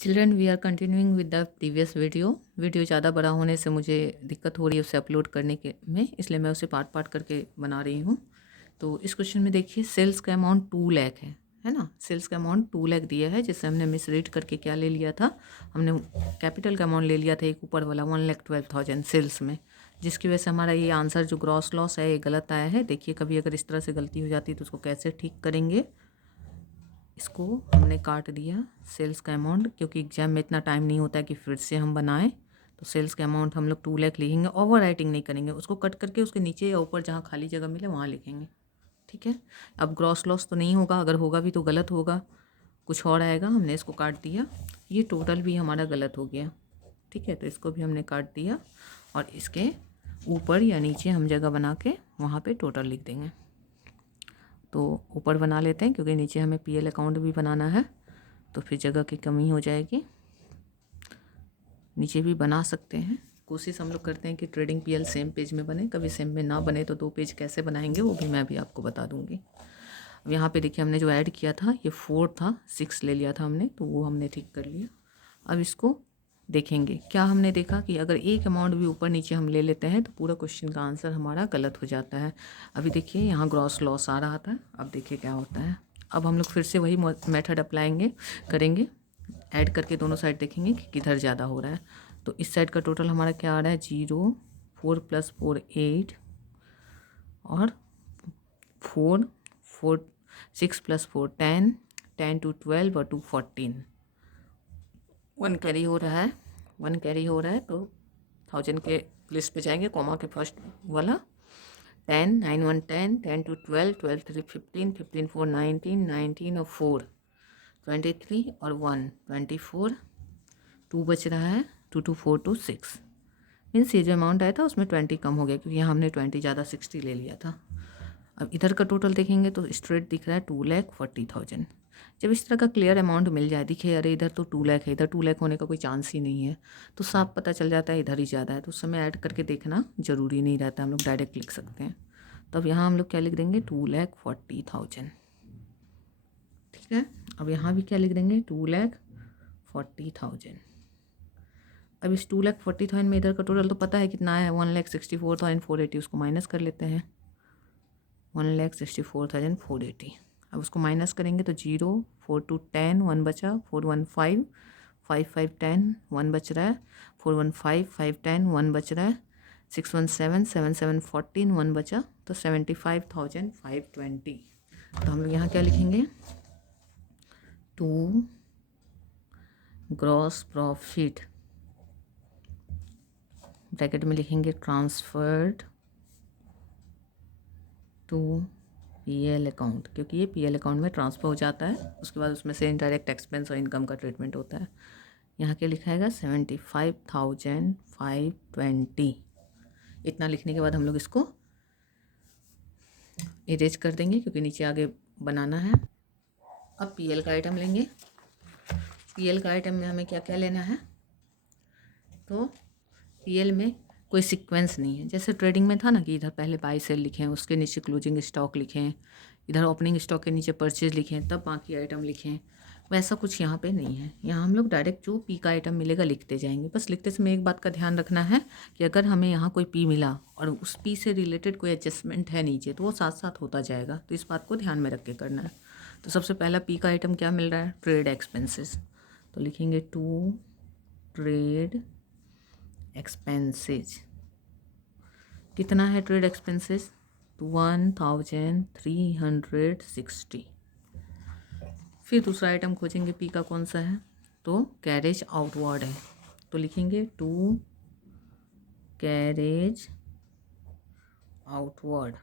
Children we are continuing with the previous video ज़्यादा बड़ा होने से मुझे दिक्कत हो रही है उसे अपलोड करने के में, इसलिए मैं उसे पार्ट पार्ट करके बना रही हूँ। तो इस क्वेश्चन में देखिए सेल्स का अमाउंट 2 लाख है ना। सेल्स का अमाउंट 2 लाख दिया है, जिससे हमने मिसरीड करके क्या ले लिया था, हमने कैपिटल का अमाउंट ले लिया था एक ऊपर वाला 1,12,000 सेल्स में, जिसकी वजह से हमारा ये आंसर जो ग्रॉस लॉस है ये गलत आया है। देखिए कभी अगर इस तरह से गलती हो जाती है तो उसको कैसे ठीक करेंगे। इसको हमने काट दिया सेल्स का अमाउंट, क्योंकि एग्जाम में इतना टाइम नहीं होता है कि फिर से हम बनाएं। तो सेल्स का अमाउंट हम लोग 2 लाख लिखेंगे, ओवर राइटिंग नहीं करेंगे, उसको कट करके उसके नीचे या ऊपर जहाँ खाली जगह मिले वहाँ लिखेंगे। ठीक है। अब ग्रॉस लॉस तो नहीं होगा, अगर होगा भी तो गलत होगा, कुछ और आएगा। हमने इसको काट दिया, ये टोटल भी हमारा गलत हो गया। ठीक है, तो इसको भी हमने काट दिया और इसके ऊपर या नीचे हम जगह बना के वहाँ पे टोटल लिख देंगे। तो ऊपर बना लेते हैं क्योंकि नीचे हमें पीएल अकाउंट भी बनाना है, तो फिर जगह की कमी हो जाएगी। नीचे भी बना सकते हैं, कोशिश हम लोग करते हैं कि ट्रेडिंग पीएल सेम पेज में बने, कभी सेम में ना बने तो 2 पेज कैसे बनाएंगे वो भी मैं भी आपको बता दूंगी। अब यहाँ पे देखिए हमने जो ऐड किया था ये 4 था, 6 ले लिया था हमने, तो वो हमने ठीक कर लिया। अब इसको देखेंगे, क्या हमने देखा कि अगर एक अमाउंट भी ऊपर नीचे हम ले लेते हैं तो पूरा क्वेश्चन का आंसर हमारा गलत हो जाता है। अभी देखिए यहाँ ग्रॉस लॉस आ रहा था, अब देखिए क्या होता है। अब हम लोग फिर से वही मेथड अप्लाएंगे करेंगे, ऐड करके दोनों साइड देखेंगे कि किधर ज़्यादा हो रहा है। तो इस साइड का टोटल हमारा क्या आ रहा है, 0, 4 + 4 8 और 4 4 6 + 4 10 10 to 12 और 2 14। 1 कैरी हो रहा है, 1 कैरी हो रहा है, तो 1000 के लिस्ट पे जाएंगे, कॉमा के फर्स्ट वाला 10 9 1 10 10 to 12 12 3 15 15 4 19 19 और 4 23 और 1 24 2 बच रहा है 2 2 4 2 6। मीन्स ये जो अमाउंट आया था उसमें 20 कम हो गया, क्योंकि यहाँ हमने 20 ज़्यादा 60 ले लिया था। अब इधर का टोटल देखेंगे तो स्ट्रेट दिख रहा है 2,40,000। जब इस तरह का क्लियर अमाउंट मिल जाए, दिखे अरे इधर तो 2 लाख है, इधर 2 लाख होने का कोई चांस ही नहीं है, तो साफ पता चल जाता है इधर ही ज़्यादा है, तो उस समय ऐड करके देखना ज़रूरी नहीं रहता, हम लोग डायरेक्ट लिख सकते हैं। तो अब यहाँ हम लोग क्या लिख देंगे, 2,40,000। ठीक है। अब यहाँ भी क्या लिख देंगे, 2,40,000। अब इस 2,40,000 में इधर का टोटल तो पता है कितना है, 1,64,480, उसको माइनस कर लेते हैं, 1,64,480। अब उसको माइनस करेंगे तो 0 4 2 10 1 बचा, 4 1 5 5 5 10 1 बच रहा है, 4 1 5 5 10 1 बच रहा है, 6 1 7 7 7 14 1 बचा, तो 75,520। तो हम लोग यहाँ क्या लिखेंगे, 2 ग्रॉस प्रॉफिट ब्रैकेट में लिखेंगे ट्रांसफर्ड टू पीएल अकाउंट, क्योंकि ये पीएल अकाउंट में ट्रांसफ़र हो जाता है, उसके बाद उसमें से इनडायरेक्ट एक्सपेंस और इनकम का ट्रीटमेंट होता है। यहाँ क्या लिखा है, 75,520। इतना लिखने के बाद हम लोग इसको इरेज कर देंगे, क्योंकि नीचे आगे बनाना है। अब पीएल का आइटम लेंगे। पीएल का आइटम में हमें क्या क्या लेना है, तो पीएल में कोई सीक्वेंस नहीं है। जैसे ट्रेडिंग में था ना कि इधर पहले बाई सेल लिखें, उसके नीचे क्लोजिंग स्टॉक लिखें, इधर ओपनिंग स्टॉक के नीचे परचेज लिखें, तब बाकी आइटम लिखें, वैसा कुछ यहाँ पे नहीं है। यहाँ हम लोग डायरेक्ट जो पी का आइटम मिलेगा लिखते जाएंगे। बस लिखते समय एक बात का ध्यान रखना है कि अगर हमें यहाँ कोई पी मिला और उस पी से रिलेटेड कोई एडजस्टमेंट है नीचे, तो वो साथ साथ होता जाएगा, तो इस बात को ध्यान में रख के करना है। तो सबसे पहला पी का आइटम क्या मिल रहा है, ट्रेड एक्सपेंसेस, तो लिखेंगे 2 ट्रेड एक्सपेंसेस। कितना है ट्रेड एक्सपेंसेस, 1,360। फिर दूसरा आइटम खोजेंगे पी का कौन सा है, तो कैरेज आउटवर्ड है, तो लिखेंगे 2 कैरेज आउटवर्ड।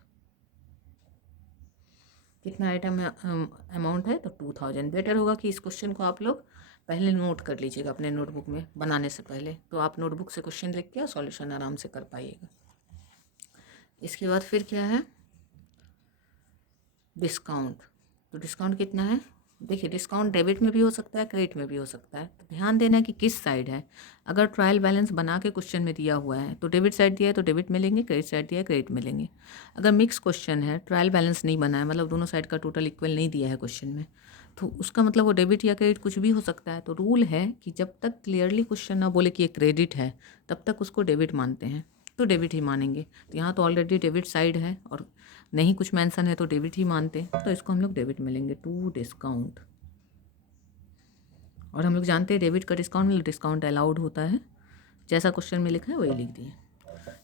कितना आइटम अमाउंट है, तो 2,000। बेटर होगा कि इस क्वेश्चन को आप लोग पहले नोट कर लीजिएगा अपने नोटबुक में बनाने से पहले, तो आप नोटबुक से क्वेश्चन लिख के सॉल्यूशन आराम से कर पाइएगा। इसके बाद फिर क्या है, डिस्काउंट। तो डिस्काउंट कितना है, देखिए डिस्काउंट डेबिट में भी हो सकता है, क्रेडिट में भी हो सकता है, तो ध्यान देना है कि किस साइड है। अगर ट्रायल बैलेंस बना के क्वेश्चन में दिया हुआ है तो डेबिट साइड दिया है तो डेबिट में लेंगे, क्रेडिट साइड दिया है क्रेडिट में लेंगे। अगर मिक्स क्वेश्चन है, ट्रायल बैलेंस नहीं बना है, मतलब दोनों साइड का टोटल इक्वल नहीं दिया है क्वेश्चन में, तो उसका मतलब वो डेबिट या क्रेडिट कुछ भी हो सकता है। तो रूल है कि जब तक क्लियरली क्वेश्चन ना बोले कि ये क्रेडिट है तब तक उसको डेबिट मानते हैं, तो डेबिट ही मानेंगे। तो यहाँ तो ऑलरेडी डेबिट साइड है और नहीं कुछ मेंशन है तो डेबिट ही मानते हैं, तो इसको हम लोग डेबिट मिलेंगे टू डिस्काउंट। और हम लोग जानते हैं डेबिट का डिस्काउंट में डिस्काउंट अलाउड होता है, जैसा क्वेश्चन में लिखा है वही लिख दिए।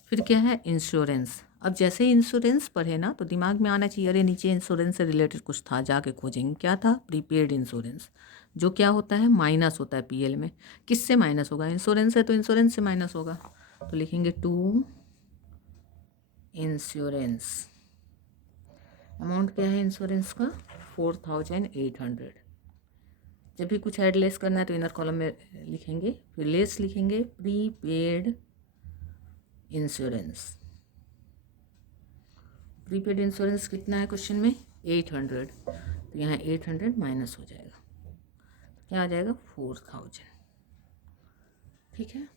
फिर क्या है इंश्योरेंस। अब जैसे ही इंश्योरेंस पढ़े ना तो दिमाग में आना चाहिए अरे नीचे इंश्योरेंस से रिलेटेड कुछ था, जाके खोजेंगे क्या था, प्रीपेड इंश्योरेंस, जो क्या होता है माइनस होता है पीएल में। किससे माइनस होगा, इंश्योरेंस है तो इंश्योरेंस से माइनस होगा। तो लिखेंगे टू इंश्योरेंस। अमाउंट क्या है इंश्योरेंस का 4800। जब भी कुछ ऐड लेस करना है तो इनर कॉलम में लिखेंगे, फिर लेस लिखेंगे प्रीपेड इंश्योरेंस। प्रीपेड इंश्योरेंस कितना है क्वेश्चन में 800, तो यहाँ 800 माइनस हो जाएगा, तो क्या आ जाएगा 4000। ठीक है,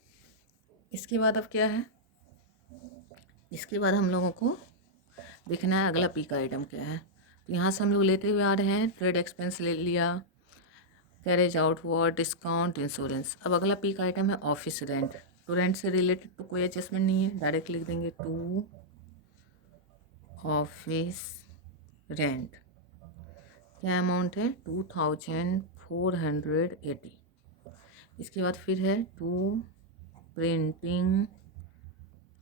इसके बाद अब क्या है, इसके बाद हम लोगों को देखना है अगला पी का आइटम क्या है। तो यहाँ से हम लोग लेते हुए आ रहे हैं, ट्रेड एक्सपेंस ले लिया, कैरेज आउटवर्ड, डिस्काउंट, इंश्योरेंस। अब अगला पी का आइटम है ऑफिस रेंट। तो रेंट से रिलेटेड तो कोई एडजस्टमेंट नहीं है, डायरेक्ट लिख देंगे टू ऑफिस रेंट। क्या अमाउंट है 2480। इसके बाद फिर है टू प्रिंटिंग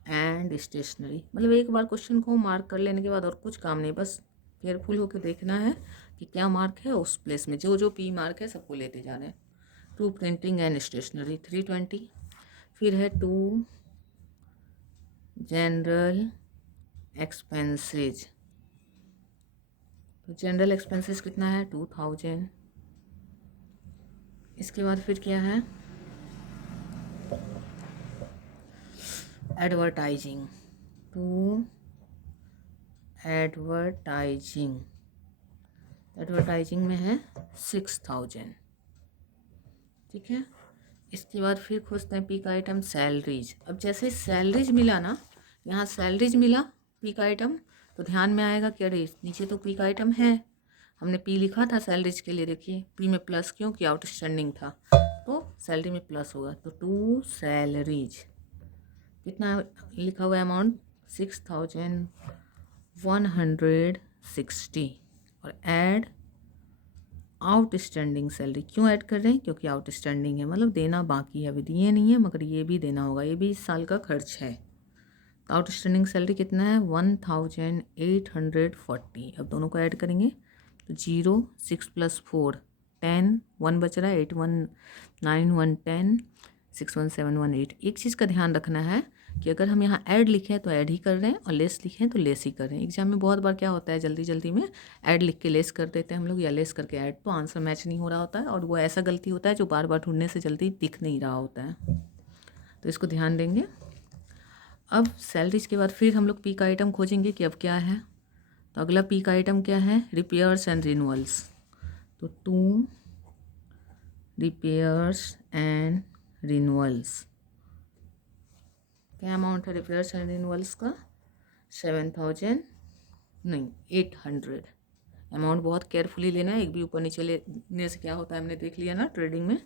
एंड स्टेशनरी। मतलब एक बार क्वेश्चन को मार्क कर लेने के बाद और कुछ काम नहीं, बस केयरफुल होकर देखना है कि क्या मार्क है, उस प्लेस में जो जो पी मार्क है सबको लेते जाना है। To printing and stationery 320। फिर है टू जनरल एक्सपेंसेज। तो जनरल एक्सपेंसेस कितना है 2000। इसके बाद फिर क्या है एडवर्टाइजिंग। टू एडवर्टाइजिंग, एडवर्टाइजिंग में है 6000। ठीक है, इसके बाद फिर खोजते हैं पी का आइटम सैलरीज। अब जैसे सैलरीज मिला ना, यहाँ सैलरीज मिला पी का आइटम, तो ध्यान में आएगा कि अरे नीचे तो पी का आइटम है, हमने पी लिखा था सैलरीज के लिए, देखिए पी में प्लस क्यों, कि आउटस्टैंडिंग था तो सैलरी में प्लस होगा। तो टू सैलरीज कितना लिखा हुआ है अमाउंट 6160। और ऐड आउटस्टैंडिंग सैलरी, क्यों ऐड कर रहे हैं, क्योंकि आउटस्टैंडिंग है, मतलब देना बाकी है, अभी दिए नहीं है मगर ये भी देना होगा, ये भी इस साल का खर्च है। तो आउटस्टैंडिंग सैलरी कितना है 1840। अब दोनों को ऐड करेंगे तो 0 6 + 4 10, 1 बच रहा है 8 1 9 1 10 6 1 7 1 8। एक चीज़ का ध्यान रखना है कि अगर हम यहाँ ऐड लिखें तो ऐड ही कर रहे हैं और लेस लिखें तो लेस ही कर रहे हैं। एग्जाम में बहुत बार क्या होता है जल्दी जल्दी में ऐड लिख के लेस कर देते हैं हम लोग, या लेस करके ऐड, तो आंसर मैच नहीं हो रहा होता है और वो ऐसा गलती होता है जो बार बार ढूंढने से जल्दी दिख नहीं रहा होता है, तो इसको ध्यान देंगे। अब सैलरीज के बाद फिर हम लोग पी का आइटम खोजेंगे कि अब क्या है। तो अगला पी का आइटम क्या है रिपेयर्स एंड रिन्यूअल्स। तो टू रिपेयर्स एंड रिन्यूअल्स, क्या अमाउंट है रिपेयर्स एंड रिन्यूअल्स का 800। अमाउंट बहुत केयरफुली लेना है, एक भी ऊपर नीचे लेने से क्या होता है हमने देख लिया ना ट्रेडिंग में।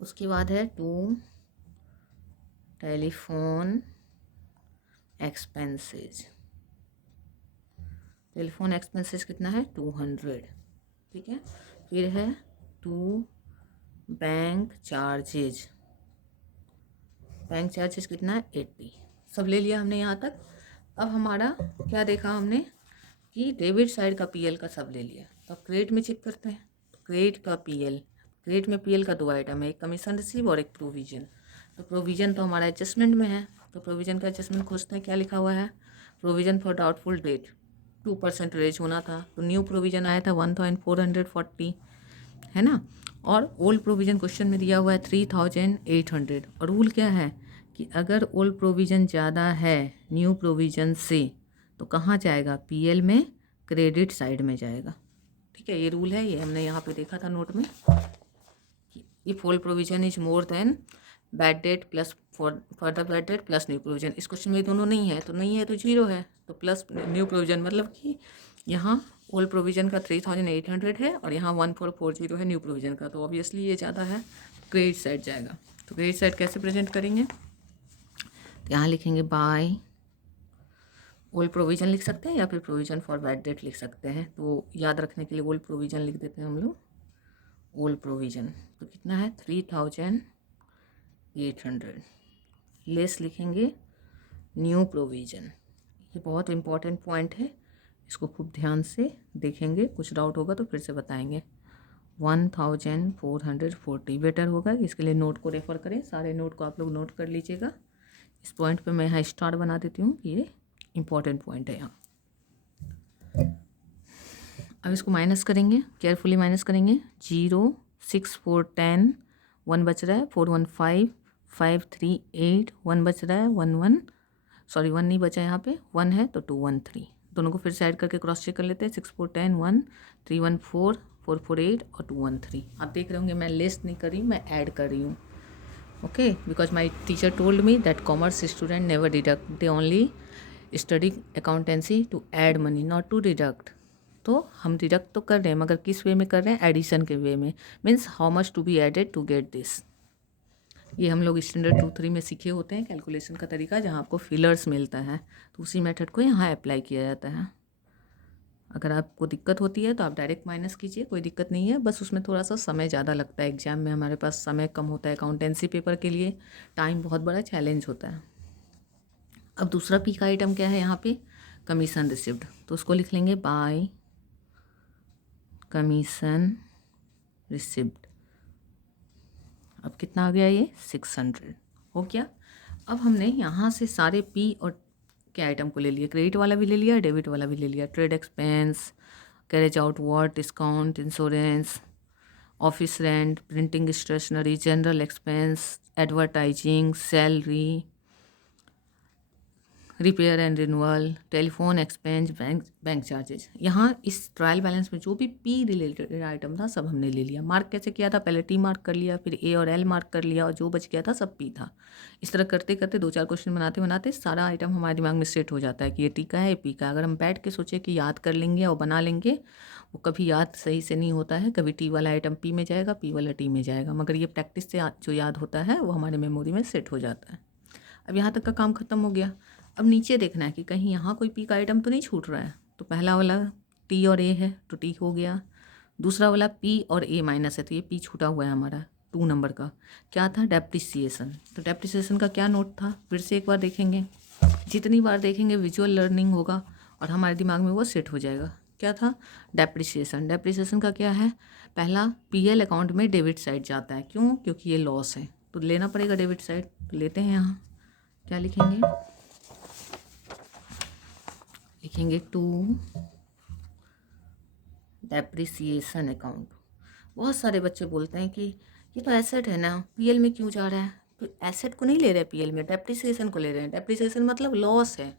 उसके बाद है to telephone expenses. Telephone expenses कितना है 200। ठीक है, फिर है to bank charges. Bank charges कितना है 80। सब ले लिया हमने यहाँ तक। अब हमारा क्या देखा हमने कि डेबिट साइड का पीएल का सब ले लिया, तो अब क्रेडिट में चेक करते हैं। तो क्रेडिट का पीएल, क्रेडिट में पीएल का दो आइटम है, एक कमीशन रिसीव और एक प्रोविजन। तो प्रोविजन तो हमारा एडजस्टमेंट में है, तो प्रोविजन का एडजस्टमेंट खोजते हैं, क्या लिखा हुआ है provision for doubtful debt 2% raise होना था, तो न्यू प्रोविजन आया था 1440 है ना, और ओल्ड प्रोविज़न क्वेश्चन में दिया हुआ है 3800। और रूल क्या है कि अगर ओल्ड प्रोविज़न ज़्यादा है न्यू प्रोविज़न से तो कहाँ जाएगा पीएल में, क्रेडिट साइड में जाएगा। ठीक है, ये रूल है, ये हमने यहाँ पे देखा था नोट में कि if old provision is more than bad debt plus further bad debt plus new provision. इस क्वेश्चन में दोनों नहीं है, तो नहीं है तो 0 है, तो प्लस न्यू प्रोविज़न मतलब कि यहाँ ओल्ड प्रोविज़न का 3800 है और यहाँ 1440 है न्यू प्रोविज़न का, तो ऑब्वियसली ये ज़्यादा है, क्रेडिट साइड जाएगा। तो क्रेडिट साइड कैसे प्रेजेंट करेंगे, तो यहाँ लिखेंगे बाय ओल्ड प्रोविज़न लिख सकते हैं या फिर प्रोविज़न फॉर बैड डेट लिख सकते हैं। तो याद रखने के लिए ओल्ड प्रोविज़न लिख देते हैं हम लोग, ओल्ड प्रोविज़न। तो कितना है 3800, लेस लिखेंगे न्यू प्रोविज़न। ये बहुत इंपॉर्टेंट पॉइंट है, इसको खूब ध्यान से देखेंगे, कुछ डाउट होगा तो फिर से बताएंगे। 1440 बेटर होगा, इसके लिए नोट को रेफ़र करें, सारे नोट को आप लोग नोट कर लीजिएगा। इस पॉइंट पे मैं यहाँ स्टार बना देती हूँ, ये इंपॉर्टेंट पॉइंट है यहाँ। अब इसको माइनस करेंगे, केयरफुली माइनस करेंगे। 0 6 4 10, 1 बच रहा है, 4 1 5 5 3 8, 1 बच रहा है, 1 1 सॉरी 1 नहीं बचा यहाँ पे, 1 है तो 2 1 3, दोनों को फिर से ऐड करके क्रॉस चेक कर लेते हैं। 6 4 10 1 3 1 4 4 4 8 और 2 1 3। आप देख रहे होंगे मैं लिस्ट नहीं कर रही, मैं ऐड कर रही हूँ। Okay, because my teacher told me that commerce student never deduct, they only study accountancy to add money not to deduct. तो हम डिडक्ट तो कर रहे हैं मगर किस वे में कर रहे हैं, एडिशन के वे में, means how much to be added to get this. ये हम लोग स्टैंडर्ड 2-3 में सीखे होते हैं कैलकुलेशन का तरीका, जहाँ आपको फिलर्स मिलता है, तो उसी मेथड को यहाँ अप्लाई किया जाता है। अगर आपको दिक्कत होती है तो आप डायरेक्ट माइनस कीजिए, कोई दिक्कत नहीं है, बस उसमें थोड़ा सा समय ज़्यादा लगता है। एग्जाम में हमारे पास समय कम होता है, अकाउंटेंसी पेपर के लिए टाइम बहुत बड़ा चैलेंज होता है। अब दूसरा पी का आइटम क्या है यहाँ पे, कमीशन रिसिव्ड, तो उसको लिख लेंगे बाय कमीशन रिसिव्ड। अब कितना आ गया, ये 600 हो गया। अब हमने यहाँ से सारे पी और के आइटम को ले लिया, क्रेडिट वाला भी ले लिया, डेबिट वाला भी ले लिया। Trade expense, carriage outward, discount, insurance, office rent, printing stationery, general expense, advertising, salary, repair and renewal, telephone expense, bank charges. यहाँ इस ट्रायल बैलेंस में जो भी पी रिलेटेड आइटम था सब हमने ले लिया। मार्क कैसे किया था, पहले टी मार्क कर लिया, फिर ए और एल मार्क कर लिया और जो बच गया था सब पी था। इस तरह करते करते 2-4 क्वेश्चन बनाते बनाते सारा आइटम हमारे दिमाग में सेट हो जाता है कि ये टी का है, ये पी का। अगर हम बैठ के सोचे कि याद कर लेंगे और बना लेंगे, वो कभी याद सही से नहीं होता है। कभी टी वाला आइटम पी में जाएगा, पी वाला टी में जाएगा, मगर ये प्रैक्टिस से जो याद होता है वो हमारे मेमोरी में सेट हो जाता है। अब यहाँ तक का काम खत्म हो गया। अब नीचे देखना है कि कहीं यहाँ कोई पी का आइटम तो नहीं छूट रहा है। तो पहला वाला टी और ए है तो टी हो गया। दूसरा वाला पी और ए माइनस है तो ये पी छूटा हुआ है हमारा 2 नंबर का। क्या था, डेप्रिसिएशन। तो डेप्रिसिएशन का क्या नोट था, फिर से एक बार देखेंगे। जितनी बार देखेंगे विजुअल लर्निंग होगा और हमारे दिमाग में वो सेट हो जाएगा। क्या था, डेप्रिसिएशन। डेप्रिसिएशन का क्या है, पहला पीएल अकाउंट में डेबिट साइड जाता है। क्यों, क्योंकि ये लॉस है तो लेना पड़ेगा डेबिट साइड। तो लेते हैं, यहाँ क्या लिखेंगे, लिखेंगे टू डेप्रिसिएशन अकाउंट। बहुत सारे बच्चे बोलते हैं कि ये तो एसेट है ना, पीएल में क्यों जा रहा है। तो एसेट को नहीं ले रहे पीएल में, डेप्रिसिएशन को ले रहे हैं। डेप्रिसिएशन मतलब लॉस है,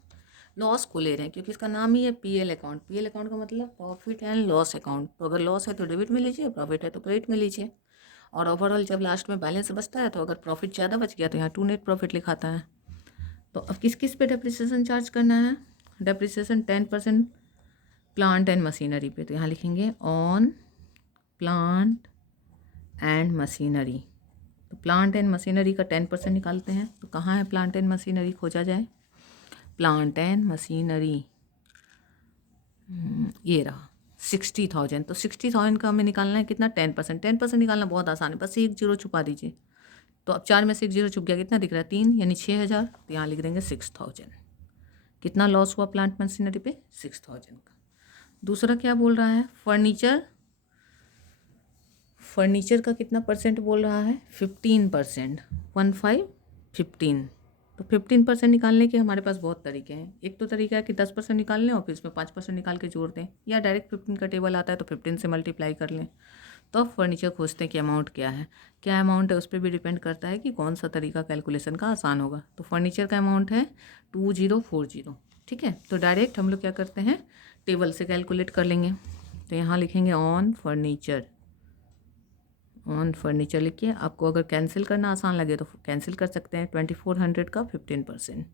लॉस को ले रहे हैं क्योंकि इसका नाम ही है पीएल अकाउंट। पीएल अकाउंट का मतलब प्रॉफिट एंड लॉस अकाउंट। तो अगर लॉस है तो डेबिट में लीजिए, प्रॉफिट है तो क्रेडिट में लीजिए। और ओवरऑल जब लास्ट में बैलेंस बचता है तो अगर प्रॉफिट ज़्यादा बच गया तो यहाँ टू नेट प्रॉफिट लिखाता है। तो अब किस किस पे डेप्रिसिएशन चार्ज करना है, डेप्रिसिएशन 10% प्लांट एंड मशीनरी पे। तो यहाँ लिखेंगे ऑन प्लांट एंड मशीनरी। तो प्लांट एंड मशीनरी का 10% निकालते हैं। तो कहाँ है प्लांट एंड मशीनरी, खोजा जाए। प्लांट एंड मशीनरी ये रहा 60,000। तो 60,000 का हमें निकालना है कितना, 10%। 10% निकालना बहुत आसान है, बस एक जीरो छुपा दीजिए। तो अब 4 में से एक जीरो छुप गया, कितना दिख रहा है, 3, यानी 6,000। तो यहाँ लिख देंगे 6,000। कितना लॉस हुआ प्लांट मशीनरी पे, 6,000 का। दूसरा क्या बोल रहा है, फर्नीचर। फर्नीचर का कितना परसेंट बोल रहा है, 15%। 15। तो 15% निकालने के हमारे पास बहुत तरीके हैं। एक तो तरीका है कि 10% निकाल लें और फिर इसमें 5% निकाल के जोड़ दें, या डायरेक्ट 15 का टेबल आता है तो 15 से मल्टीप्लाई कर लें। तो अब फर्नीचर खोजते हैं कि अमाउंट क्या है। क्या अमाउंट है उस पर भी डिपेंड करता है कि कौन सा तरीका कैलकुलेशन का आसान होगा। तो फर्नीचर का अमाउंट है 2040। ठीक है, तो डायरेक्ट हम लोग क्या करते हैं, टेबल से कैलकुलेट कर लेंगे। तो यहाँ लिखेंगे ऑन फर्नीचर। ऑन फर्नीचर लिखिए। आपको अगर कैंसिल करना आसान लगे तो कैंसिल कर सकते हैं। 2400 का 15%,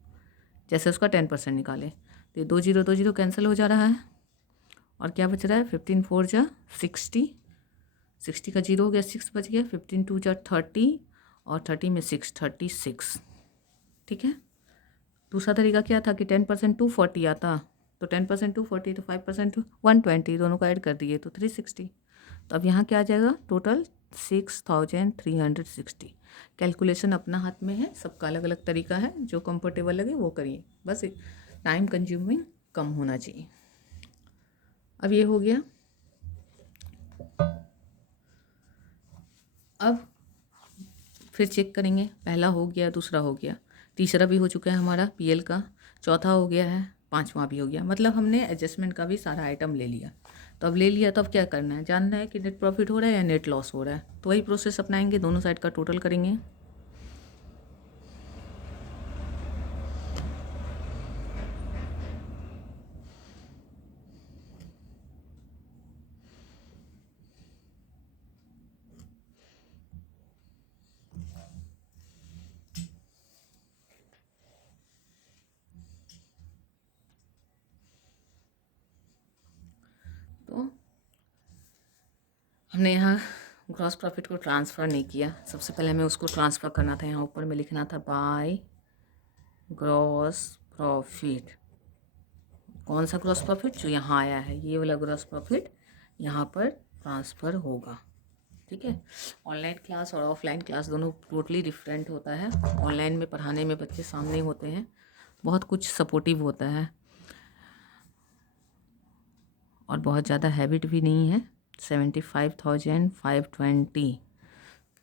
जैसे उसका 10% निकाले तो ये 2 0 2 0 कैंसिल हो जा रहा है। और क्या बच रहा है, 15 4 जा 60, 60 का 0 हो गया, 6 बच गया, 15 2 जा 30 और 30 में 6 36। ठीक है। दूसरा तरीका क्या था कि 10% 240 आता, तो 10% 240 तो 5% 120, दोनों को ऐड कर दिए तो 360। तो अब यहाँ क्या आ जाएगा, टोटल 6360। कैलकुलेशन अपना हाथ में है, सबका अलग अलग तरीका है, जो कंफर्टेबल लगे वो करिए, बस टाइम कंज्यूमिंग कम होना चाहिए। अब ये हो गया। अब फिर चेक करेंगे, पहला हो गया, दूसरा हो गया, तीसरा भी हो चुका है हमारा पीएल का, चौथा हो गया है, पांचवा भी हो गया, मतलब हमने एडजस्टमेंट का भी सारा आइटम ले लिया। तो अब ले लिया तो अब क्या करना है, जानना है कि नेट प्रॉफिट हो रहा है या नेट लॉस हो रहा है, तो वही प्रोसेस अपनाएंगे, दोनों साइड का टोटल करेंगे। तो हमने यहाँ ग्रॉस प्रॉफिट को ट्रांसफ़र नहीं किया, सबसे पहले हमें उसको ट्रांसफ़र करना था। यहाँ ऊपर में लिखना था बाय ग्रॉस प्रॉफिट। कौन सा ग्रॉस प्रॉफिट, जो यहाँ आया है ये वाला ग्रॉस प्रॉफिट यहाँ पर ट्रांसफ़र होगा। ठीक है। ऑनलाइन क्लास और ऑफलाइन क्लास दोनों टोटली डिफरेंट होता है। ऑनलाइन में पढ़ाने में बच्चे सामने होते हैं, बहुत कुछ सपोर्टिव होता है और बहुत ज़्यादा हैबिट भी नहीं है। 75,520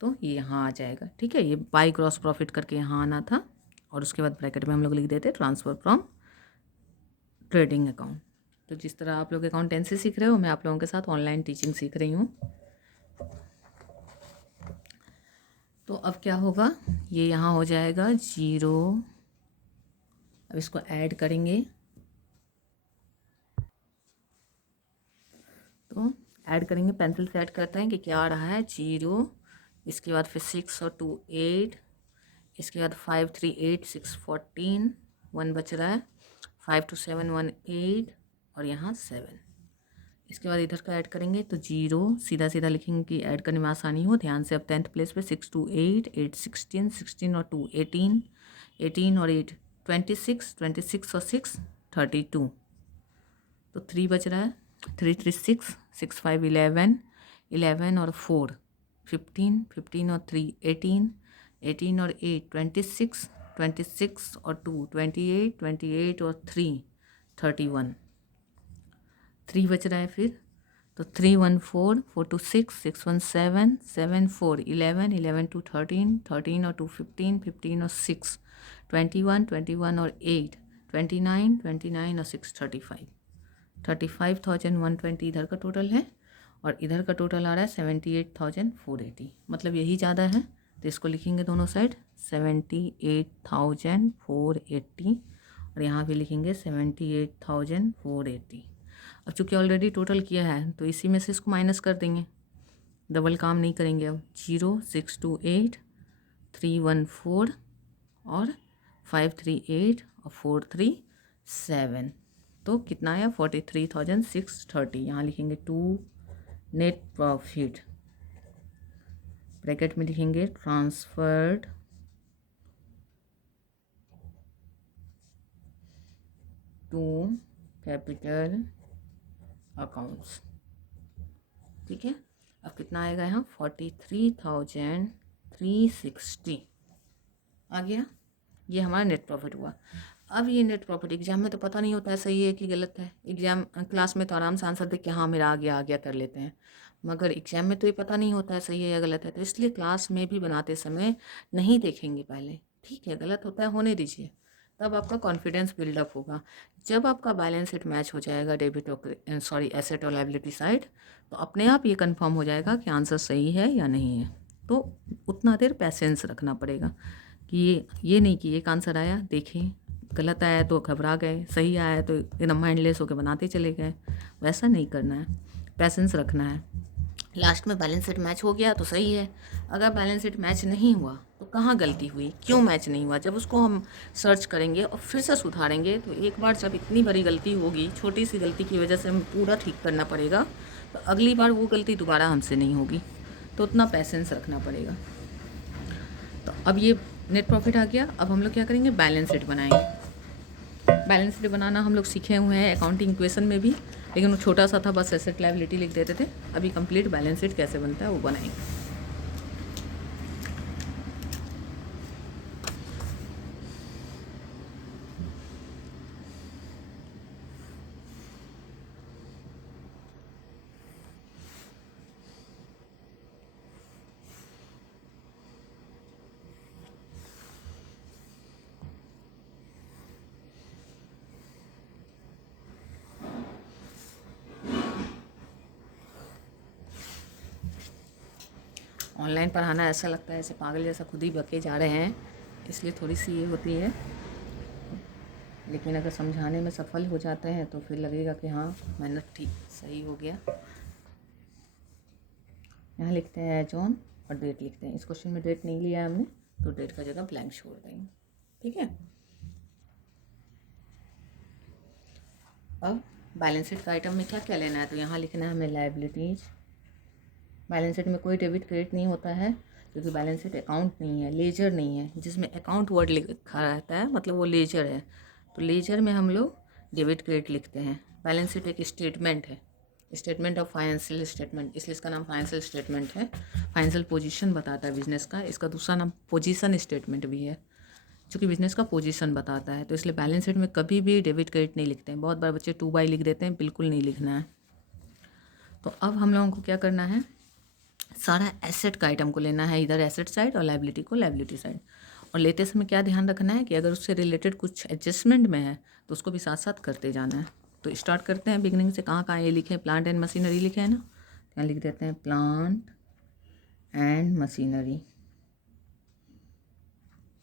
तो ये यहाँ आ जाएगा। ठीक है, ये बाय ग्रॉस प्रॉफिट करके यहाँ आना था और उसके बाद ब्रैकेट में हम लोग लिख देते ट्रांसफ़र फ्रॉम ट्रेडिंग अकाउंट। तो जिस तरह आप लोग अकाउंटेंसी सीख रहे हो, मैं आप लोगों के साथ ऑनलाइन टीचिंग सीख रही हूँ। तो अब क्या होगा, ये यहाँ हो जाएगा 0। अब इसको ऐड करेंगे, तो ऐड करेंगे, पेंसिल से ऐड करते हैं कि क्या आ रहा है, 0, इसके बाद फिर 6 और 2 8, इसके बाद 5 3 8 6 14, 1 बच रहा है, 5 2 7 1 8 और यहाँ 7। इसके बाद इधर का ऐड करेंगे तो 0, सीधा सीधा लिखेंगे कि ऐड करने में आसानी हो। ध्यान से अब 10th प्लेस पे 6 2 8 8 16, 16 और 2 18, 18 और 8 26, 26 और 6 32, तो 3 बच रहा है, 3 3 6, 6 5 11, 11 और 4 15, 15 और 3 18, 18 और 8 26, 26 और 2 28, 28 और 3 31, 3 बच रहा है फिर, तो 3 1 4, 4 2 6, 6 1 7, 7 4 11, 11 2 13, 13 और 2 15, 15 और 6 21, 21 और 8 29, 29 और 6 35, 35,120 इधर का टोटल है और इधर का टोटल आ रहा है 78,480। मतलब यही ज़्यादा है, तो इसको लिखेंगे दोनों साइड 78,480 और यहाँ भी लिखेंगे 78,480। अब चूँकि ऑलरेडी टोटल किया है तो इसी में से इसको माइनस कर देंगे, डबल काम नहीं करेंगे। अब 0 6 2 8 3 1 4 और 5 3 8 और 4 3 7, तो कितना आया 43,630। यहाँ लिखेंगे 2 नेट प्रॉफिट, ब्रैकेट में लिखेंगे ट्रांसफर्ड टू कैपिटल अकाउंट्स। ठीक है, अब कितना आएगा यहाँ 43,360 आ गया। ये हमारा नेट प्रॉफिट हुआ। अब ये नेट प्रॉफिट एग्जाम में तो पता नहीं होता है सही है कि गलत है। एग्जाम क्लास में तो आराम से आंसर देख के हाँ मेरा आ गया कर लेते हैं, मगर एग्जाम में तो ये पता नहीं होता है सही है या गलत है। तो इसलिए क्लास में भी बनाते समय नहीं देखेंगे पहले, ठीक है, गलत होता है होने दीजिए, तब आपका कॉन्फिडेंस बिल्डअप होगा। जब आपका बैलेंस शीट मैच हो जाएगा डेबिट और एसेट और लायबिलिटी साइड, तो अपने आप ये कंफर्म हो जाएगा कि आंसर सही है या नहीं है। तो उतना देर पैसेंस रखना पड़ेगा कि ये नहीं कि एक आंसर आया देखें, गलत आया तो घबरा गए, सही आया तो एकदम माइंडलेस होकर बनाते चले गए, वैसा नहीं करना है, पैसेंस रखना है। लास्ट में बैलेंस शीट मैच हो गया तो सही है। अगर बैलेंस शीट मैच नहीं हुआ तो कहाँ गलती हुई, क्यों मैच नहीं हुआ, जब उसको हम सर्च करेंगे और फिर से सुधारेंगे तो एक बार जब इतनी बड़ी गलती होगी, छोटी सी गलती की वजह से हमें पूरा ठीक करना पड़ेगा, तो अगली बार वो गलती दोबारा हमसे नहीं होगी। तो उतना पैसेंस रखना पड़ेगा। तो अब ये नेट प्रॉफिट आ गया। अब हम लोग क्या करेंगे, बैलेंस शीट बनाएंगे। बैलेंस शीट बनाना हम लोग सीखे हुए हैं अकाउंटिंग इक्वेशन में भी, लेकिन वो छोटा सा था, बस एसेट लायबिलिटी लिख देते थे। अभी कंप्लीट बैलेंस शीट कैसे बनता है वो बनाएंगे। ऑनलाइन पढ़ाना ऐसा लगता है ऐसे पागल जैसा खुद ही बके जा रहे हैं, इसलिए थोड़ी सी ये होती है। लेकिन अगर समझाने में सफल हो जाते हैं तो फिर लगेगा कि हाँ मेहनत ठीक सही हो गया। यहाँ लिखते हैं जॉन और डेट लिखते हैं। इस क्वेश्चन में डेट नहीं लिया है हमने, तो डेट का जगह ब्लैंक छोड़ देंगे। ठीक है। अब बैलेंस शीट का आइटम में क्या क्या लेना है, तो यहाँ लिखना है हमें लायबिलिटीज। बैलेंस शीट में कोई डेबिट क्रेडिट नहीं होता है, क्योंकि बैलेंस शीट अकाउंट नहीं है, लेजर नहीं है। जिसमें अकाउंट वर्ड लिखा रहता है मतलब वो लेजर है, तो लेजर में हम लोग डेबिट क्रेडिट लिखते हैं। बैलेंस शीट एक स्टेटमेंट है, स्टेटमेंट ऑफ फाइनेंशियल स्टेटमेंट, इसलिए इसका नाम फाइनेंशियल स्टेटमेंट है। फाइनेंशियल पोजीशन बताता है बिजनेस का। इसका दूसरा नाम पोजीशन स्टेटमेंट भी है, जो कि बिजनेस का पोजीशन बताता है। तो इसलिए बैलेंस शीट में कभी भी डेबिट क्रेडिट नहीं लिखते हैं। बहुत बार बच्चे 2/2 लिख देते हैं, बिल्कुल नहीं लिखना है। तो अब हम लोगों को क्या करना है, सारा एसेट का आइटम को लेना है, इधर एसेट साइड और लायबिलिटी को लायबिलिटी साइड। और लेते समय क्या ध्यान रखना है कि अगर उससे रिलेटेड कुछ एडजस्टमेंट में है तो उसको भी साथ साथ करते जाना है। तो स्टार्ट करते हैं बिगनिंग से। कहाँ कहाँ ये लिखे, प्लांट एंड मशीनरी लिखे है ना, यहाँ लिख देते हैं प्लांट एंड मशीनरी।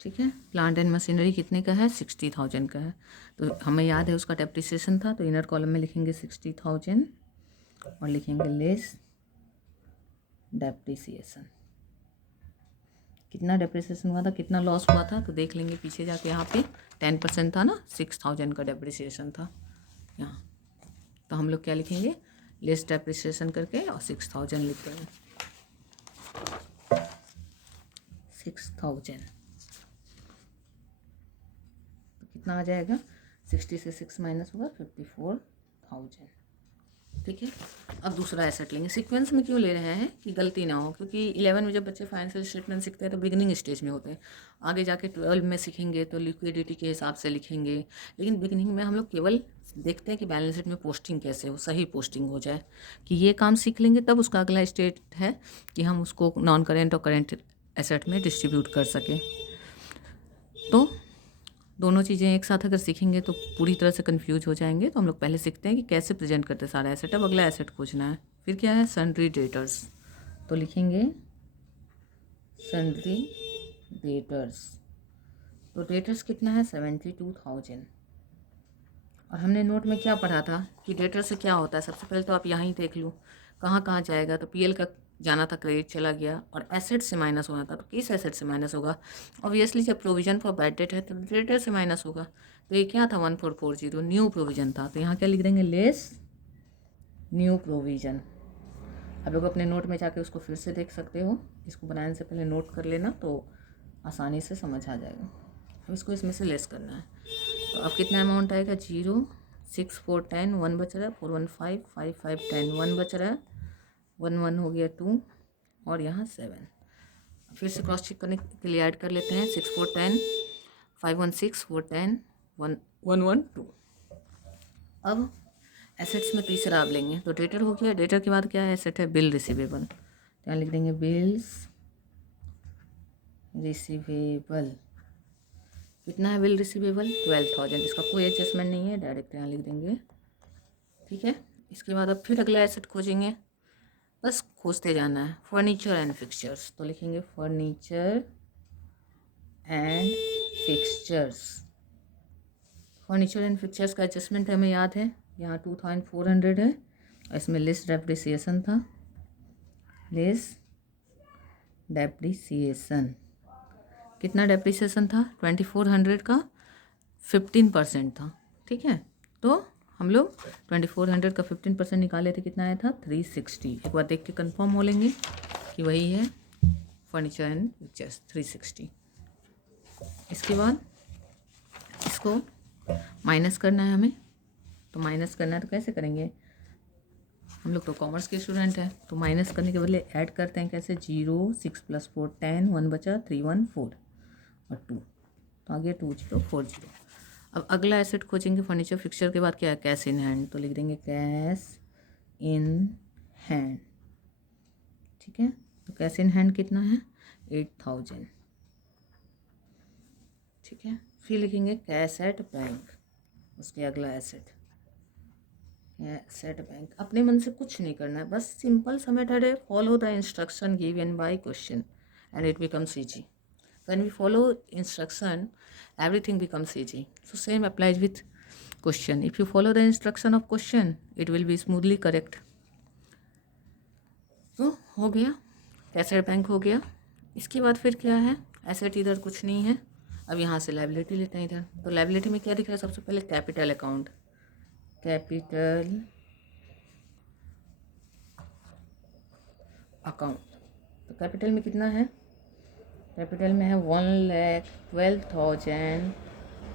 ठीक है। प्लांट एंड मशीनरी कितने का है, 60,000 का है। तो हमें याद है उसका डेप्रिसिएशन था, तो इनर कॉलम में लिखेंगे 60,000 और लिखेंगे लेस डेप्रिसिएशन। कितना डेप्रिसिएशन हुआ था, कितना लॉस हुआ था, तो देख लेंगे पीछे जाके। यहाँ पे 10% था ना, 6,000 का डेप्रिसिएशन था यहाँ। तो हम लोग क्या लिखेंगे, लेस डेप्रिसिएशन करके और 6,000 लिख देंगे। 6,000 तो कितना आ जाएगा, 60 से 6 माइनस होगा 54,000। ठीक है। अब दूसरा एसेट लेंगे। सीक्वेंस में क्यों ले रहे हैं कि गलती ना हो, क्योंकि 11 में जब बच्चे फाइनेंशियल स्टेटमेंट सीखते हैं तो बिगिनिंग स्टेज में होते हैं। आगे जाके 12 में सीखेंगे तो लिक्विडिटी के हिसाब से लिखेंगे। लेकिन बिगिनिंग में हम लोग केवल देखते हैं कि बैलेंस शीट में पोस्टिंग कैसे हो, सही पोस्टिंग हो जाए, कि ये काम सीख लेंगे तब उसका अगला स्टेज है कि हम उसको नॉन करेंट और करेंट एसेट में डिस्ट्रीब्यूट कर सकें। तो दोनों चीज़ें एक साथ अगर सीखेंगे तो पूरी तरह से कंफ्यूज हो जाएंगे। तो हम लोग पहले सीखते हैं कि कैसे प्रेजेंट करते हैं सारा एसेट। अब अगला एसेट खोजना है। फिर क्या है, सन्ड्री डेटर्स। तो लिखेंगे सन्ड्री डेटर्स। तो डेटर्स कितना है, 72,000। और हमने नोट में क्या पढ़ा था कि डेटर से क्या होता है। सबसे पहले तो आप यहाँ ही देख लो कहाँ कहाँ जाएगा। तो पीएल का जाना था, क्रेडिट चला गया, और एसेट से माइनस होना था, तो किस एसेट से माइनस होगा, ऑब्वियसली जब प्रोविजन फॉर बैड डेट है तो डेटर से माइनस होगा। तो ये क्या था, 1440 न्यू प्रोविजन था। तो यहाँ क्या लिख देंगे, लेस न्यू प्रोविजन। आप लोग अपने नोट में जाके उसको फिर से देख सकते हो। इसको बनाने से पहले नोट कर लेना तो आसानी से समझ आ जाएगा। अब इसको इसमें से लेस करना है। तो अब कितना अमाउंट आएगा, 0, 6, 4, 10, 1 बच रहा है, 4, 1, 5, 5, 5, 10, 1 बच रहा है, 1, 1 हो गया 2 और यहाँ 7। फिर से क्रॉस चेक करने के लिए ऐड कर लेते हैं, 6, 4, 10, 5, 1, 6, 4, 10, 1, 1, 1, 2। अब एसेट्स में तीसरा आप लेंगे। तो डेटर हो गया। डेटर के बाद क्या है, एसेट है बिल रिसीवेबल। तो यहाँ लिख देंगे बिल्स रिसीवेबल। कितना है बिल रिसीवेबल, 12,000। इसका कोई एडजस्टमेंट नहीं है, डायरेक्ट यहाँ लिख देंगे। ठीक है। इसके बाद अब फिर अगला एसेट खोजेंगे, बस खोजते जाना है। Furniture and fixtures. तो लिखेंगे furniture and fixtures. Furniture and fixtures का एडजस्टमेंट हमें याद है, यहाँ 2,400 है और इसमें लिस्ट डेप्रिसिएशन था लेस डेप्रिसिएशन। कितना डेप्रिसिएशन था? 2400 का 15% था। ठीक है, तो हम लोग 2400 का 15% निकाले थे, कितना आया था? 360। एक बार देख के कंफर्म हो लेंगे कि वही है फर्नीचर एंड पिक्चर्स 360। इसके बाद इसको माइनस करना है हमें, तो माइनस करना है तो कैसे करेंगे? हम लोग तो कॉमर्स के स्टूडेंट हैं, तो माइनस करने के बदले ऐड करते हैं। कैसे? 0 6 + 4 10, 1 बचा 3 1 4 और 2, तो आ गया 2040। अब अगला एसेट खोजेंगे फर्नीचर फिक्सचर के बाद क्या है? कैश इन हैंड, तो लिख देंगे कैश इन हैंड। ठीक है, तो कैश इन हैंड कितना है? 8000। ठीक है, फिर लिखेंगे कैश एट बैंक, उसके अगला एसेट एसेट बैंक। अपने मन से कुछ नहीं करना है, बस सिंपल सा मेथड है, follow the instruction given by question and it becomes easy. When we follow instruction, everything becomes easy. So same applies with question. If you follow the instruction of question, it will be smoothly correct. तो हो गया, asset bank हो गया। इसके बाद फिर क्या है? एसेट इधर कुछ नहीं है। अब यहाँ से लाइबिलिटी लेते हैं इधर, तो लाइबिलिटी में क्या दिख रहा है? सबसे पहले कैपिटल अकाउंट, कैपिटल अकाउंट। तो कैपिटल में कितना है? कैपिटल में है 1,12,000।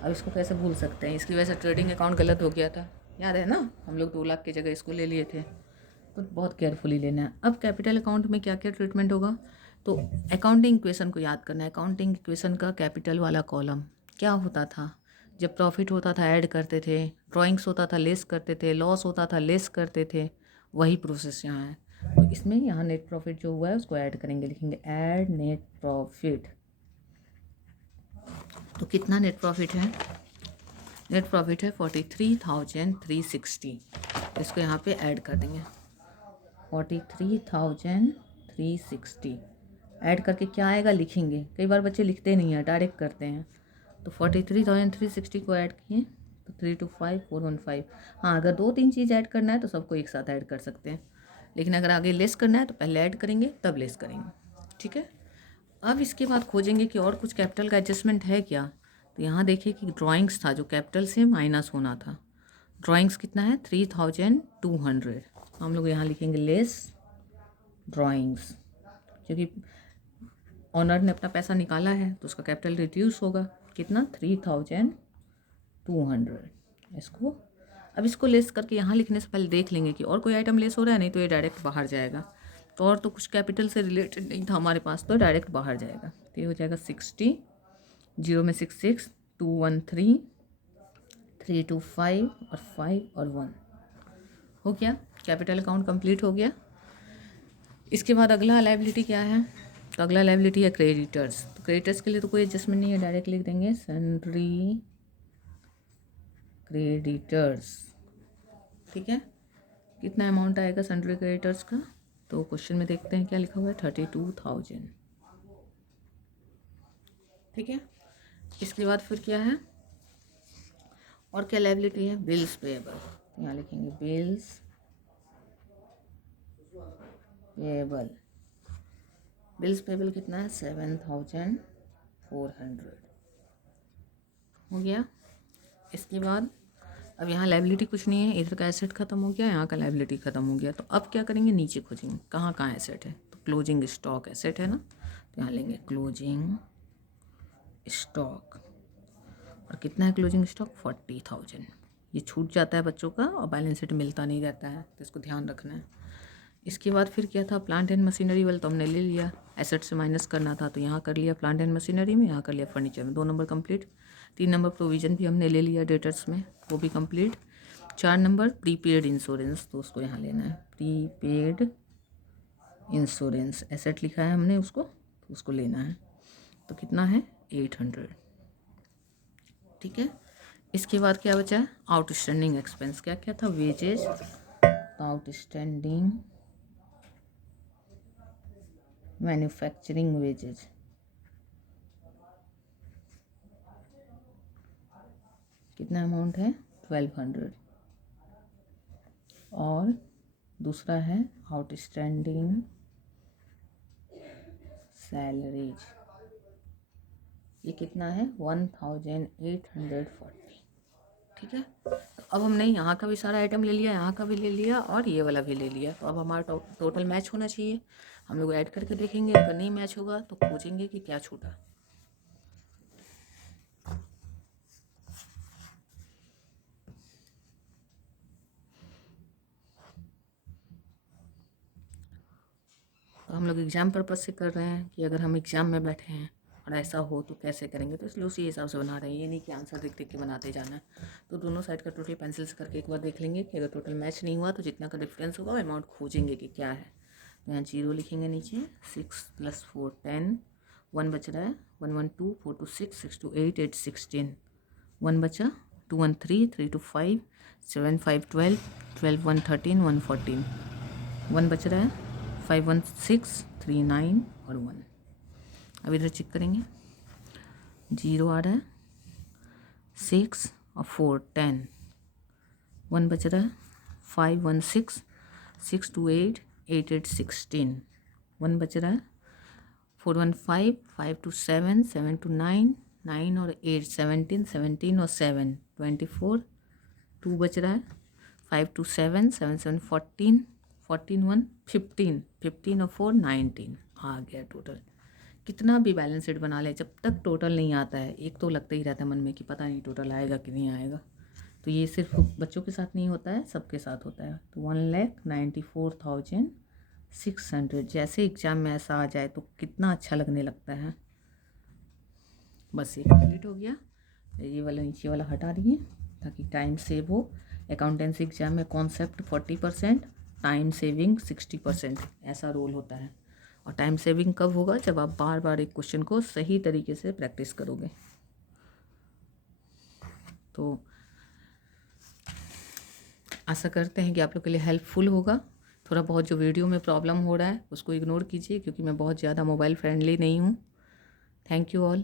अब इसको कैसे भूल सकते हैं? इसकी वजह से ट्रेडिंग अकाउंट गलत हो गया था, याद है ना? हम लोग 2 लाख की जगह इसको ले लिए थे, तो बहुत केयरफुली लेना है। अब कैपिटल अकाउंट में क्या क्या ट्रीटमेंट होगा? तो अकाउंटिंग इक्वेशन को याद करना है। अकाउंटिंग इक्वेशन का कैपिटल वाला कॉलम क्या होता था? जब प्रॉफिट होता था ऐड करते थे, ड्राइंग्स होता था लेस करते थे, लॉस होता था लेस करते थे, वही प्रोसेस यहाँ है। तो इसमें यहाँ नेट प्रॉफिट जो हुआ है उसको ऐड करेंगे, लिखेंगे ऐड नेट प्रॉफिट। तो कितना नेट प्रॉफिट है? नेट प्रॉफिट है 43,360। इसको यहाँ पे ऐड कर देंगे, 43,360 ऐड करके क्या आएगा लिखेंगे। कई बार बच्चे लिखते नहीं हैं, डायरेक्ट करते हैं। तो 43,360 को ऐड किए तो 325,415। हाँ, अगर 2-3 चीज़ ऐड करना है तो सबको एक साथ ऐड कर सकते हैं, लेकिन अगर आगे लेस करना है तो पहले ऐड करेंगे तब लेस करेंगे। ठीक है, अब इसके बाद खोजेंगे कि और कुछ कैपिटल का एडजस्टमेंट है क्या। तो यहाँ देखिए कि ड्राइंग्स था जो कैपिटल से माइनस होना था। ड्राइंग्स कितना है? 3,200। हम लोग यहाँ लिखेंगे लेस ड्राइंग्स, क्योंकि ऑनर ने अपना पैसा निकाला है तो उसका कैपिटल रिड्यूस होगा। कितना? 3,200। इसको अब इसको लेस करके यहाँ लिखने से पहले देख लेंगे कि और कोई आइटम लेस हो रहा है, नहीं तो ये डायरेक्ट बाहर जाएगा। तो और तो कुछ कैपिटल से रिलेटेड नहीं था हमारे पास, तो डायरेक्ट बाहर जाएगा। तो ये हो जाएगा 60, 0 में 66, 213, 325 और 5 और 1 हो गया। कैपिटल अकाउंट कंप्लीट हो गया। इसके बाद अगला लायबिलिटी क्या है? तो अगला लायबिलिटी है क्रेडिटर्स। तो क्रेडिटर्स के लिए तो कोई एडजस्टमेंट नहीं है, डायरेक्ट लिख देंगे सन्ड्री क्रेडिटर्स। ठीक है, कितना अमाउंट आएगा सन्ड्री क्रेडिटर्स का? तो क्वेश्चन में देखते हैं क्या लिखा हुआ है, 32,000। ठीक है, इसके बाद फिर क्या है और क्या लायबिलिटी है? Bills payable. यहाँ लिखेंगे बिल्स पेएबल। बिल्स पेएबल कितना है? 7,400 हो गया। इसके बाद अब यहाँ लायबिलिटी कुछ नहीं है, इधर का एसेट खत्म हो गया, यहाँ का लायबिलिटी खत्म हो गया। तो अब क्या करेंगे? नीचे खोजेंगे कहाँ कहाँ एसेट है। तो क्लोजिंग स्टॉक एसेट है ना, तो यहाँ लेंगे क्लोजिंग स्टॉक। और कितना है क्लोजिंग स्टॉक? 40,000। ये छूट जाता है बच्चों का और बैलेंस शीट मिलता नहीं रहता है, तो इसको ध्यान रखना है। इसके बाद फिर क्या था? प्लांट एंड मशीनरी वाला तो हमने ले लिया, एसेट से माइनस करना था तो यहाँ कर लिया प्लांट एंड मशीनरी में, यहाँ कर लिया फर्नीचर में। 2 नंबर कंप्लीट। 3 नंबर प्रोविज़न भी हमने ले लिया डेटर्स में, वो भी कंप्लीट। 4 नंबर प्रीपेड इंश्योरेंस, तो उसको यहाँ लेना है प्रीपेड इंश्योरेंस। एसेट लिखा है हमने उसको, तो उसको लेना है। तो कितना है? 800। ठीक है, इसके बाद क्या बचा है? Outstanding expense. क्या क्या था? वेजेज, आउटस्टैंडिंग मैन्युफैक्चरिंग वेजेज, कितना अमाउंट है? 1200। और दूसरा है आउटस्टैंडिंग सैलरीज, ये कितना है 1840। ठीक है, तो अब हमने यहाँ का भी सारा आइटम ले लिया, यहाँ का भी ले लिया और ये वाला भी ले लिया। तो अब हमारा टोटल मैच होना चाहिए। हम लोग ऐड करके देखेंगे, अगर नहीं मैच होगा तो खोजेंगे कि क्या छूटा। तो हम लोग एग्ज़ाम पर्पज़ से कर रहे हैं कि अगर हम एग्ज़ाम में बैठे हैं और ऐसा हो तो कैसे करेंगे, तो इसलिए उसी हिसाब से बना रहे हैं। ये नहीं कि आंसर देख देख के बनाते जाना है। तो दोनों साइड का टोटल पेंसिल से करके एक बार देख लेंगे कि अगर टोटल मैच नहीं हुआ तो जितना का डिफरेंस होगा अमाउंट खोजेंगे कि क्या है। तो यहाँ 0 लिखेंगे नीचे, 6 + 4 10, 1 बच रहा है, 1 1 2, 4 2 6, 6 2 8, 8 16, 1 बचा, 2 1 3, 3 2 5, 7 5 12, 12 1 13, 1 14, 1 बच रहा है, 5 1 6, 3 9 और 1। अब इधर चेक करेंगे, 0 आ रहा है, 6 और 4 10, 1 बच रहा है, 5 1 6, 6 2 8, 8 8 16, 1 बच रहा है, 4 1 5, 5 2 7, 7 2 9, 9 और 8 17, 17 और 7 24, 2 बच रहा है, 5 2 7, 7 7 14, 14 1 15, 15 और 4 19 आ गया टोटल। कितना भी बैलेंस शीट बना ले, जब तक टोटल नहीं आता है एक तो लगता ही रहता है मन में कि पता नहीं टोटल आएगा कि नहीं आएगा। तो ये सिर्फ बच्चों के साथ नहीं होता है, सबके साथ होता है। तो 1,94,600 जैसे एग्ज़ाम में ऐसा आ जाए तो कितना अच्छा लगने लगता है। बस ये कंप्लीट हो गया। ये वाला नीचे वाला हटा दिए ताकि टाइम सेव हो। अकाउंटेंसी एग्ज़ाम में कॉन्सेप्ट 40%, टाइम सेविंग 60%, ऐसा रोल होता है। और टाइम सेविंग कब होगा, जब आप बार बार एक क्वेश्चन को सही तरीके से प्रैक्टिस करोगे। तो आशा करते हैं कि आप लोग के लिए हेल्पफुल होगा। थोड़ा बहुत जो वीडियो में प्रॉब्लम हो रहा है उसको इग्नोर कीजिए, क्योंकि मैं बहुत ज़्यादा मोबाइल फ्रेंडली नहीं हूँ। Thank you all.